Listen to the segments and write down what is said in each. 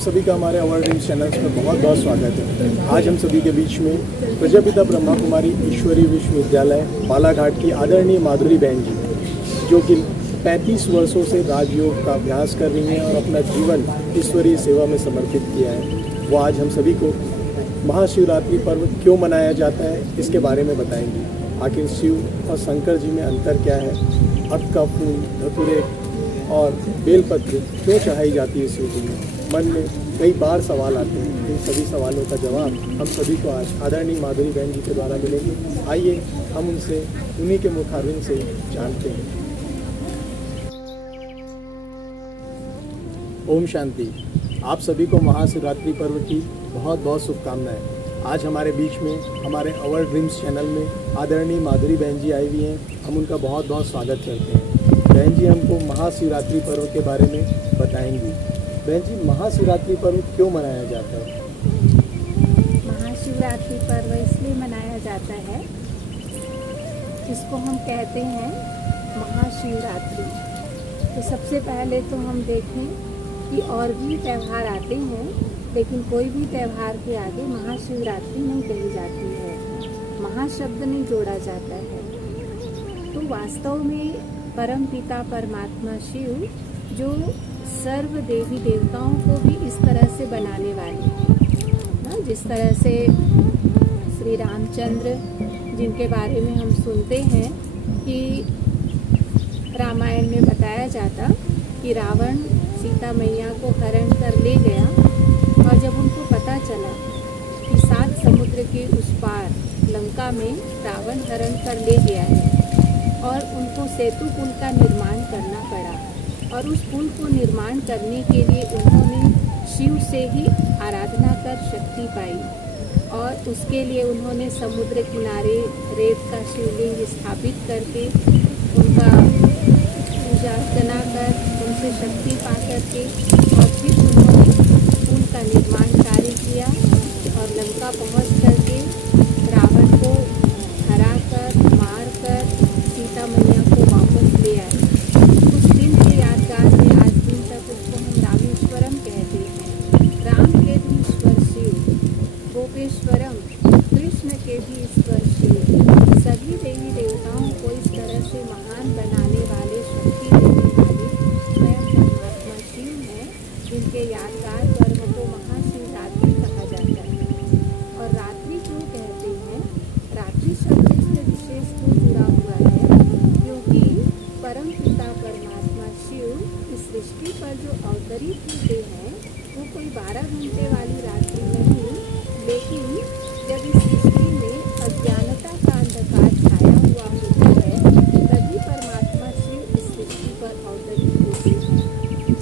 सभी का हमारे अवर ड्रीम्स चैनल्स में बहुत बहुत स्वागत है। आज हम सभी के बीच में प्रजापिता ब्रह्मा कुमारी ईश्वरीय विश्वविद्यालय बालाघाट की आदरणीय माधुरी बहन जी, जो कि 35 वर्षों से राजयोग का अभ्यास कर रही हैं और अपना जीवन ईश्वरीय सेवा में समर्पित किया है, वो आज हम सभी को महाशिवरात्रि पर्व क्यों मनाया जाता है इसके बारे में बताएंगी। आखिर शिव और शंकर जी में अंतर क्या है, अक का फूल, धतूरे और बेलपत्र क्यों चढ़ाई जाती है शिव जी में, मन में कई बार सवाल आते हैं। इन सभी सवालों का जवाब हम सभी को आज आदरणीय माधुरी बहन जी के द्वारा मिलेंगे। आइए हम उनसे उन्हीं के मुखारविंद से जानते हैं। ओम शांति। आप सभी को महाशिवरात्रि पर्व की बहुत बहुत शुभकामनाएं। आज हमारे बीच में हमारे अवर ड्रीम्स चैनल में आदरणीय माधुरी बहन जी आई हुई हैं। हम उनका बहुत बहुत स्वागत करते हैं। बहन जी हमको महाशिवरात्रि पर्व के बारे में बताएंगी। बहन जी, महाशिवरात्रि पर्व क्यों मनाया जाता है? महाशिवरात्रि पर्व इसलिए मनाया जाता है, जिसको हम कहते हैं महाशिवरात्रि। तो सबसे पहले तो हम देखें कि और भी त्यौहार आते हैं, लेकिन कोई भी त्यौहार के आगे महाशिवरात्रि नहीं कही जाती है, महाशब्द नहीं जोड़ा जाता है। तो वास्तव में परम पिता परमात्मा शिव, जो सर्व देवी देवताओं को भी इस तरह से बनाने वाले हैं ना, जिस तरह से श्री रामचंद्र, जिनके बारे में हम सुनते हैं कि रामायण में बताया जाता कि रावण सीता मैया को हरण कर ले गया, और जब उनको पता चला कि 7 समुद्र के उस पार लंका में रावण हरण कर ले गया है और उनको सेतु पुल का निर्माण करना पड़ा, और उस पुल को निर्माण करने के लिए उन्होंने शिव से ही आराधना कर शक्ति पाई, और उसके लिए उन्होंने समुद्र किनारे रेत का शिवलिंग स्थापित करके उनका पूजा अर्चना कर उनसे शक्ति पा करके, और फिर उन्होंने पुल का निर्माण कार्य किया और लंका पहुँच करके रावण को हरा कर मार कर सीता मैया को वापस ले आए। उस दिन के यादगार में आज दिन तक उसको हम रामेश्वरम कहते हैं। राम के भी ईश्वर शिव, गोपेश्वरम कृष्ण के भी ईश्वर शिव, सभी देवी देवताओं को इस तरह से महान बनाने वाले, शक्ति देने वाले स्वयं परमात्मा शिव हैं, जिनके यादगार पर्व को महाशिवरात्रि कहा जाता है। और रात्रि क्यों कहते हैं? रात्रि शब्द इससे विशेष क्यों जुड़ा हुआ है? क्योंकि परम पिता परमात्मा शिव इस सृष्टि पर जो अवतरित होते हैं, वो कोई 12 घंटे वाली रात्रि नहीं, लेकिन जब इस सृष्टि में अज्ञानता का अंधकार छाया हुआ होता है, तभी परमात्मा शिव इस सृष्टि पर अवतरित होते हैं।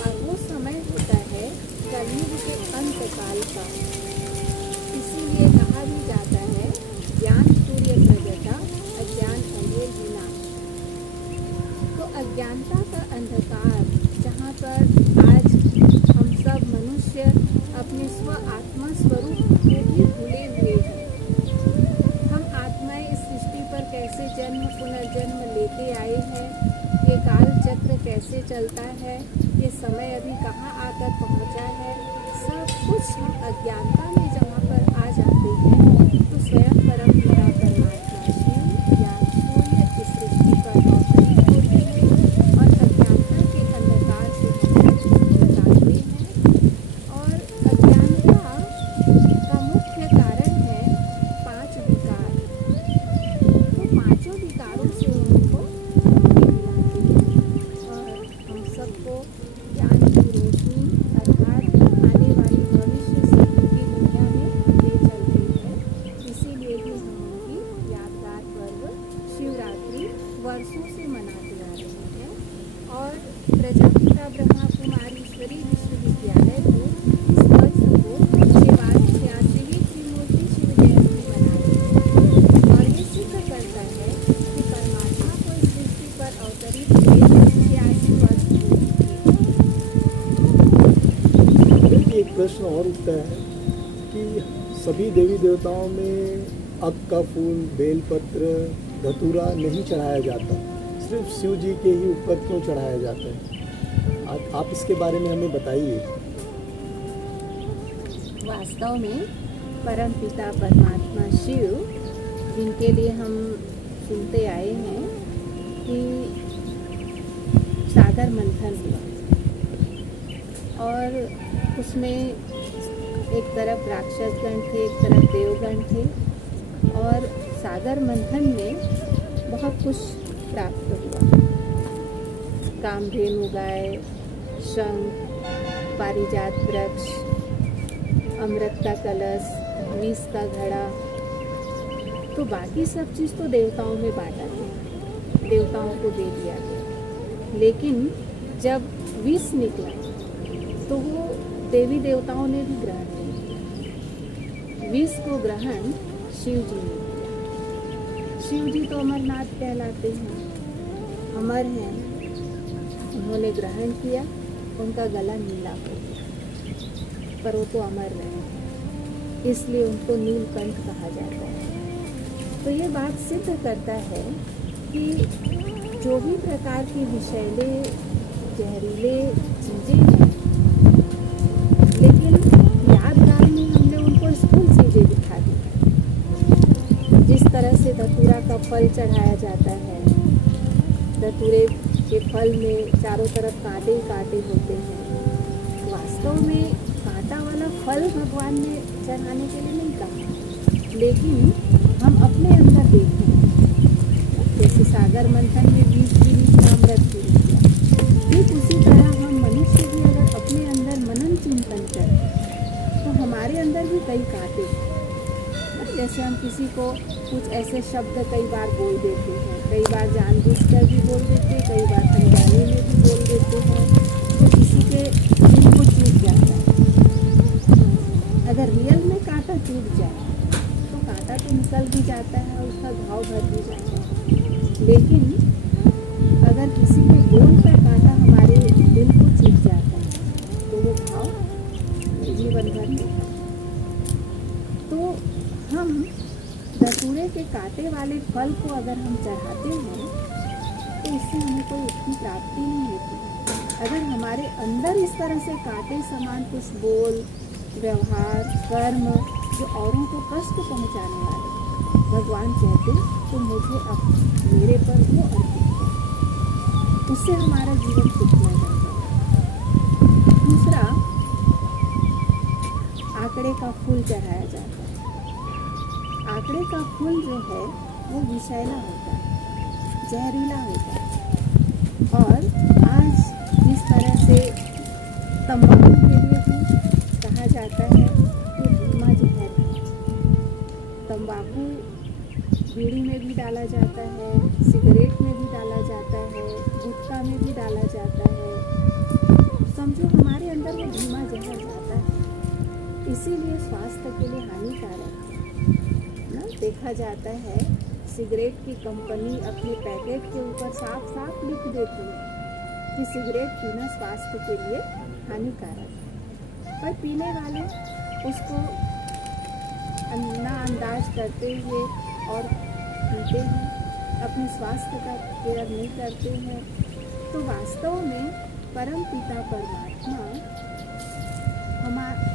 और वो समय होता है कलयुग के अंत काल का। इसीलिए कहा भी जाता है, ज्ञान सूर्य प्रगटा, अज्ञान अंधेर विनाश। तो अज्ञानता का अंधकार, जहाँ पर आज हम सब मनुष्य अपने स्व आत्मा स्वरूप को भी भूले हुए हैं। हम आत्माएं इस सृष्टि पर कैसे जन्म पुनर्जन्म लेते आए हैं, ये काल चक्र कैसे चलता है, ये समय अभी कहाँ आकर पहुँचा है, सब कुछ हम अज्ञानता में जहाँ पर आ जाते हैं, तो स्वयं परम पिता परमात्मा शिव या सूर्य इस सृष्टि पर अवतरित होते हैं और अज्ञानता के अंधकार से निकालते हैं। और अज्ञानता का मुख्य कारण है 5 विकार। तो 5 विकारों से उनको मिलाते हैं, और हम सबको ज्ञान की रोशनी अर्थात आने वाली भविष्य से की दुनिया में ले चलते हैं। इसीलिए भी हम उनकी यादगार पर्व शिवरात्रि वर्षों से मनाते आ रहे हैं। और प्रजापिता ब्रह्मा कुमारी ईश्वरीय विश्वविद्यालय को इस वर्ष को 86वीं त्रिमूर्ति शिव जयंती मनाते हैं, और ये सिद्ध करता है कि परमात्मा को इस सृष्टि पर अवतरित हुए 86 वर्ष बल्कि एक प्रश्न और उठता है कि सभी देवी देवताओं में अक का फूल, बेलपत्र, धतूरा नहीं चढ़ाया जाता, सिर्फ शिव जी के ही ऊपर क्यों चढ़ाया जाता है? आप इसके बारे में हमें बताइए। वास्तव में परम पिता परमात्मा शिव, जिनके लिए हम सुनते आए हैं कि सागर मंथन हुआ और उसमें एक तरफ राक्षसगण थे, एक तरफ देवगण थे और सागर मंथन में बहुत कुछ प्राप्त हुआ। कामधेनु गाय, शंख, पारिजात वृक्ष, अमृत का कलश, विष का घड़ा। तो बाकी सब चीज़ तो देवताओं में बांटा गया, देवताओं को दे दिया गया। लेकिन जब विष निकला तो वो देवी देवताओं ने भी ग्रहण नहीं किया। विष को ग्रहण शिव जी ने किया। शिव जी तो अमरनाथ कहलाते हैं, अमर हैं। उन्होंने ग्रहण किया, उनका गला नीला हो गया, पर वो तो अमर रहे, इसलिए उनको नीलकंठ कहा जाता है। तो ये बात सिद्ध करता है कि जो भी प्रकार के विषैले जहरीले चीज़ें हैं, लेकिन यादगार में हमने उनको स्थूल चीज़ें दिखा दी। जिस तरह से धतूरा का फल चढ़ाया जाता है, धतूरे के फल में चारों तरफ कांटे ही कांटे होते हैं। वास्तव में कांटा वाला फल भगवान ने चढ़ाने के लिए नहीं कहा, लेकिन हम अपने अंदर देखते हैं। जैसे सागर मंथन में बीज की रीत अमृत की रीत, ठीक उसी तरह हम मनुष्य भी अगर अपने अंदर मनन चिंतन करें तो हमारे अंदर भी कई कांटे हैं। जैसे हम किसी को कुछ ऐसे शब्द कई बार बोल देते हैं, कई बार जानबूझकर भी बोल देते हैं, कई बार अनजाने में भी बोल देते हैं, जो किसी के दिल को चूट जाता है। अगर रियल में कांटा टूट जाए तो कांटा तो निकल भी जाता है और उसका घाव भर भी जाता है, लेकिन अगर किसी के बोल पर कांटा हमारे दिल को चूट जाता है तो वो घाव जीवन भर रहता है। तो हम धतूरे के कांटे वाले फल को अगर हम चढ़ाते हैं तो उससे हमें कोई उतनी प्राप्ति नहीं होती। अगर हमारे अंदर इस तरह से कांटे समान कुछ बोल, व्यवहार, कर्म जो औरों को कष्ट पहुंचाने वाले, भगवान कहते तो मुझे अब मेरे पर वो अर्पित करो, उससे हमारा जीवन सुखमय बन जाए। दूसरा, आंकड़े का फूल चढ़ाया जाता है। आंकड़े का फूल जो है वो विषैला होता है, जहरीला होता है। और आज जिस तरह से तंबाकू के लिए भी कहा जाता है कि धीमा जहर है, तंबाकू बीड़ी में भी डाला जाता है, सिगरेट में भी डाला जाता है, गुटखा में भी डाला जाता है। समझो हमारे अंदर वो धीमा जहर जाता है, इसीलिए स्वास्थ्य के लिए हानिकारक है। देखा जाता है सिगरेट की कंपनी अपने पैकेट के ऊपर साफ साफ लिख देती है कि सिगरेट पीना स्वास्थ्य के लिए हानिकारक है, पर पीने वाले उसको नाअंदाज करते हुए और पीते हैं, अपने स्वास्थ्य का केयर नहीं करते हैं। तो वास्तव में परम पिता परमात्मा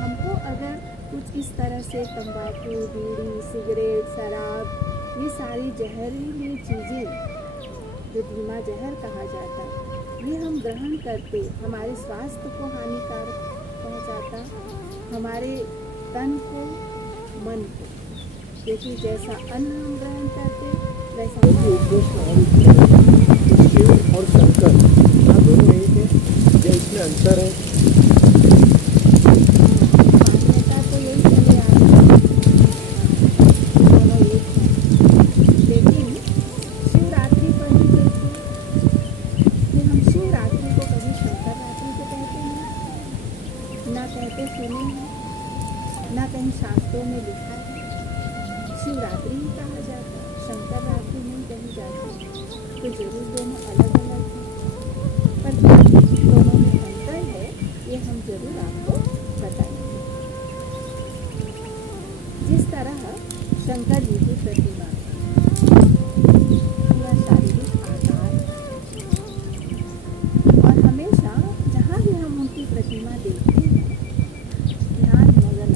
हमको अगर कुछ इस तरह से तंबाकू, बीड़ी, सिगरेट, शराब, ये सारी जहरीली चीज़ें जो धीमा जहर कहा जाता है, ये हम ग्रहण करते हमारे स्वास्थ्य को हानिकारक पहुंचाता, हमारे तन को, मन को, क्योंकि जैसा अन्न हम ग्रहण करते वैसा शिव और शंकर हाँ दोनों एक है या इसमें अंतर है? मान्यता तो यही चले आ रही है, दोनों एक हैं। लेकिन शिवरात्रि पर ही देखिए कि हम शिवरात्रि को कभी शंकर रात्रि को कहते हैं, ना कहते सुने हैं, ना कहीं शास्त्रों में लिखा है। शिवरात्रि ही कहा जाता है, शंकर रात्रि नहीं कही जाती। तो जरूर दोनों अलग अलग हैं, पर दोनों में अंतर है ये हम जरूर आपको बताएंगे। जिस तरह शंकर जी की प्रतिमा पूरा शारीरिक आकार, और हमेशा जहाँ भी हम उनकी प्रतिमा देखते हैं ध्यान मगन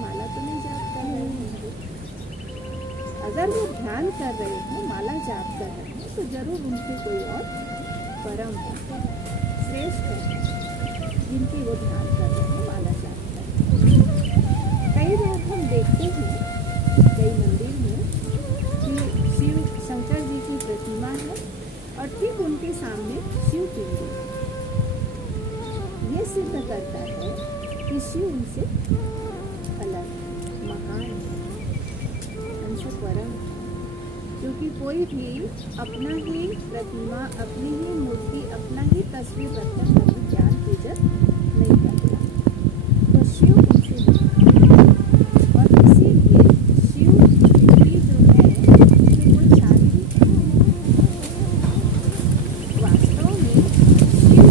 माला तो नहीं जाप कर रहे होंगे। अगर वो ध्यान कर रहे हैं, माला जाप कर रहे हैं, तो जरूर उनकी कोई और परम है, श्रेष्ठ है, जिनकी वो ध्यान कर रहे हैं, माला जाप कर रहे हैं। कई बार हम देखते हैं कई मंदिर में कि शिव शंकर जी की प्रतिमा है और ठीक उनके सामने शिव पिंडी है। ये सिद्ध करता है कि शिव उनसे अलग है, महान है, उनसे परम है। क्योंकि कोई भी अपना ही प्रतिमा, अपनी ही मूर्ति, अपना ही तस्वीर रखकर कभी ज्ञान पूजन नहीं करता। तो शिव उनसे महान है और इसीलिए शिव की जो है उसकी कोई शारीरिक वास्तव में शिव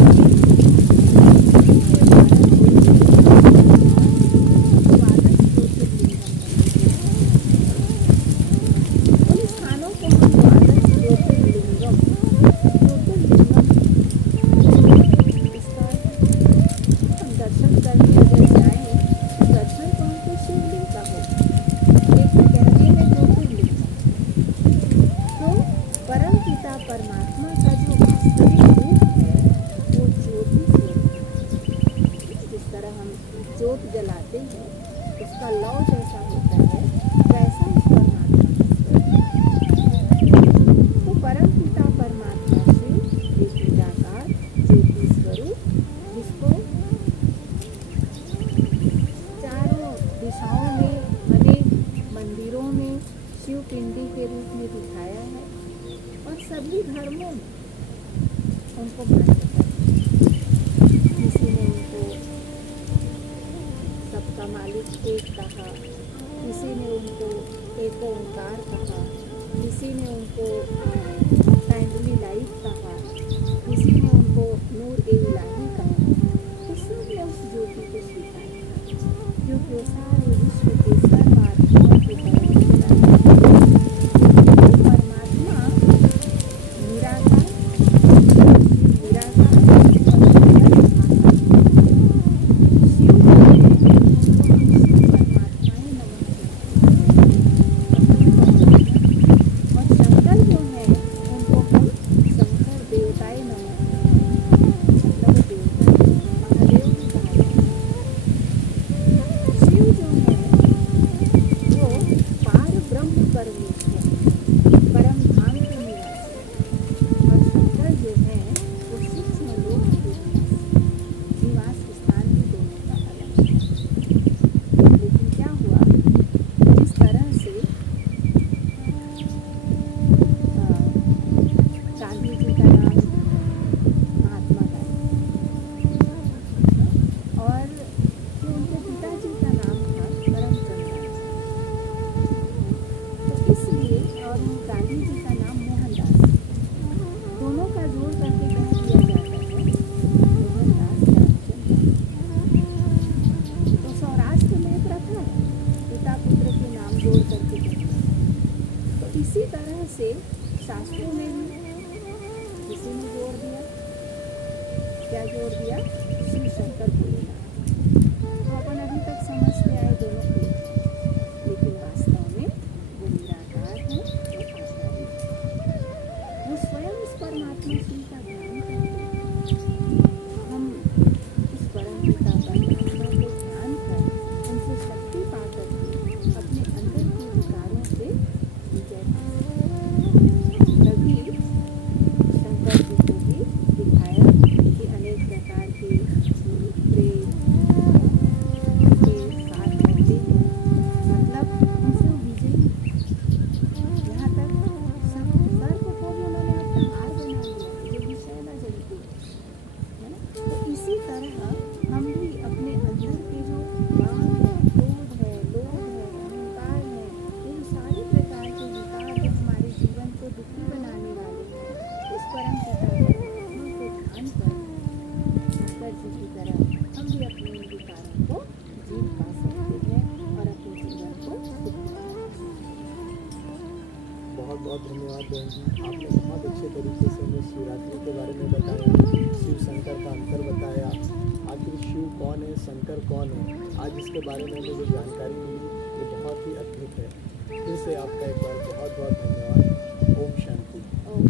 परमात्मा का जो वास्तविक रूप है वो ज्योति स्वरूप है। जिस तरह हम ज्योत जलाते हैं उसका लौ जैसा होता है, वैसा इस परमात्मा तो परम पिता परमात्मा शिव एक निराकार ज्योति स्वरूप, जिसको चारों दिशाओं में अनेक मंदिरों में शिव पिंडी के रूप में दिखाया है और सभी धर्मों में उनको मान्यता है। किसी ने उनको सबका मालिक एक कहा, किसी ने उनको एक ओंकार कहा, किसी ने उनको काइंडली लाइट कहा, किसी ने उनको नूर ए इलाही कहा। तो सब ने उस ज्योति को स्वीकार किया, क्योंकि वो सारे विश्व के सर्व आत्माओं के से शास्त्रों में भी किसी ने जोड़ दिया, क्या जोड़ दिया? शिव शंकर भोलेनाथ। तो अपन अभी तक समझते आए दोनों को, लेकिन वास्तव में वो निराकार है, वो आधारी है। वो स्वयं इस परमात्मा शिव का ध्यान करते हैं। हम इस परम पिता परमात्मा को ध्यान कर उनसे शक्ति पाकर के अपने अंदर के विकारों से विजय पा सकते हैं। तभी शंकर जी को भी दिखाया कि अनेक प्रकार के प्रेम के सारे बहुत धन्यवाद बहन जी। आपने बहुत अच्छे तरीके से हमें शिवरात्रि के बारे में बताया, शिव शंकर का अंतर बताया, आखिर शिव कौन है, शंकर कौन है। आज इसके बारे में जो जानकारी मिली ये बहुत ही अद्भुत है। फिर से आपका एक बार बहुत बहुत धन्यवाद। ओम शांति। ओम